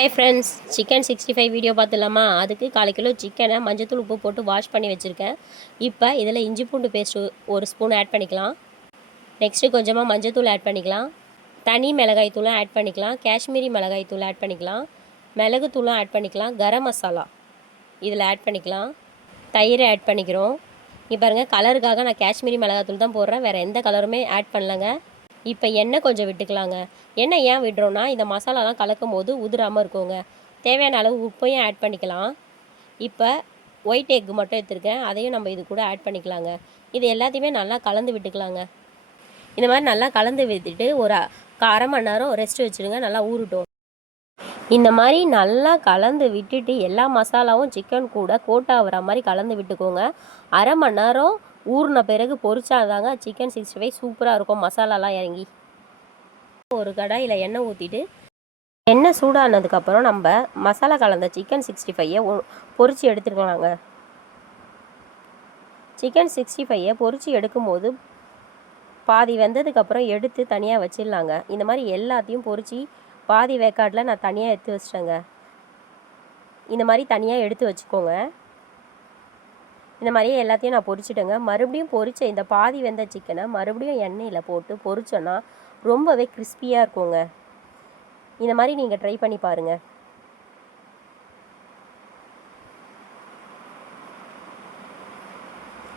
Hi friends, chicken 65 video பார்த்துலாமா? அதுக்கு 1/4 kilo சிக்கனை மஞ்சத்தூள் உப்பு போட்டு வாஷ் பண்ணி வச்சுருக்கேன். இப்போ இதில் இஞ்சி பூண்டு பேஸ்ட்டு 1 ஸ்பூன் ஆட் பண்ணிக்கலாம். நெக்ஸ்ட்டு கொஞ்சமாக மஞ்சத்தூள் ஆட் பண்ணிக்கலாம். தனி மிளகாய் தூளும் ஆட் பண்ணிக்கலாம். காஷ்மீரி மிளகாய் தூள் ஆட் பண்ணிக்கலாம். மிளகு தூளும் ஆட் பண்ணிக்கலாம். கரம் மசாலா இதில் ஆட் பண்ணிக்கலாம். தயிர் ஆட் பண்ணிக்கிறோம். இப்போ பாருங்கள், கலருக்காக நான் காஷ்மீரி மிளகாய் தூள் தான் போடுறேன், வேறு எந்த கலருமே ஆட் பண்ணலங்க. இப்போ எண்ணெய் கொஞ்சம் விட்டுக்கலாங்க. எண்ணெய் ஏன் விடுறோன்னா, இந்த மசாலாலாம் கலக்கும் போது உதிராமல் இருக்குங்க. தேவையான அளவு உப்பையும் ஆட் பண்ணிக்கலாம். இப்போ ஒயிட் எக் மட்டும் எடுத்துருக்கேன், அதையும் நம்ம இது கூட ஆட் பண்ணிக்கலாங்க. இது எல்லாத்தையுமே நல்லா கலந்து விட்டுக்கலாங்க. இந்த மாதிரி நல்லா கலந்து விட்டுட்டு ஒரு அரை மணி நேரம் ரெஸ்ட் வச்சுடுங்க, நல்லா ஊறட்டும். இந்த மாதிரி நல்லா கலந்து விட்டுட்டு எல்லா மசாலாவும் சிக்கன் கூட கோட் ஆகிற மாதிரி கலந்து விட்டுக்கோங்க. அரை மணி நேரம் ஊறின பிறகு பொரிச்சாதாங்க சிக்கன் 65 சூப்பராக இருக்கும், மசாலாலாம் இறங்கி. ஒரு கடாயில் எண்ணெய் ஊற்றிட்டு எண்ணெய் சூடானதுக்கப்புறம் நம்ம மசாலா கலந்த சிக்கன் 65 பொரித்து எடுத்துக்கலாங்க. சிக்கன் 65 பொரித்து எடுக்கும்போது பாதி வெந்ததுக்கப்புறம் எடுத்து தனியாக வச்சிடலாங்க. இந்த மாதிரி எல்லாத்தையும் பொரித்து பாதி வேக்காட்டில் நான் தனியாக எடுத்து வச்சிட்டேங்க. இந்த மாதிரி தனியாக எடுத்து வச்சுக்கோங்க. இந்த மாதிரியே எல்லாத்தையும் நான் பொரிச்சிட்டேங்க. மறுபடியும் பொரித்த இந்த பாதி வெந்த சிக்கனை மறுபடியும் எண்ணெயில் போட்டு பொரிச்சோன்னா ரொம்பவே கிறிஸ்பியாக இருக்குங்க. இந்த மாதிரி நீங்கள் ட்ரை பண்ணி பாருங்கள்.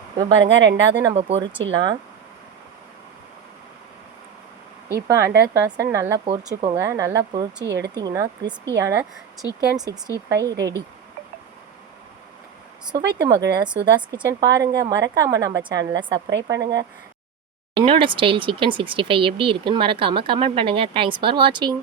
இப்போ பாருங்கள், ரெண்டாவது நம்ம பொரிச்சிடலாம். இப்போ 100% நல்லா பொரிச்சுக்கோங்க. நல்லா பொரித்து எடுத்திங்கன்னா கிறிஸ்பியான சிக்கன் 65 ரெடி. சுவைத்து மகிழ சுதாஸ் கிச்சன் பாருங்கள். மறக்காமல் நம்ம சேனலை சப்ஸ்கிரைப் பண்ணுங்கள். என்னோடய ஸ்டைல் சிக்கன் 65 எப்படி இருக்குன்னு மறக்காமல் கமெண்ட் பண்ணுங்கள். தேங்க்ஸ் ஃபார் வாட்சிங்.